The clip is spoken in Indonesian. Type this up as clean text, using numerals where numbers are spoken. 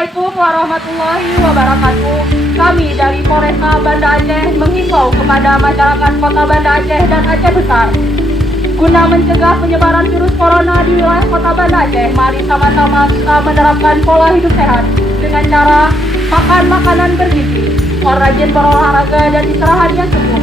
Assalamualaikum warahmatullahi wabarakatuh. Kami dari Polresta Banda Aceh menghimbau kepada masyarakat Kota Banda Aceh dan Aceh Besar, guna mencegah penyebaran virus corona di wilayah Kota Banda Aceh, mari sama-sama kita menerapkan pola hidup sehat dengan cara makan makanan bergizi, rajin berolahraga dan istirahat yang cukup,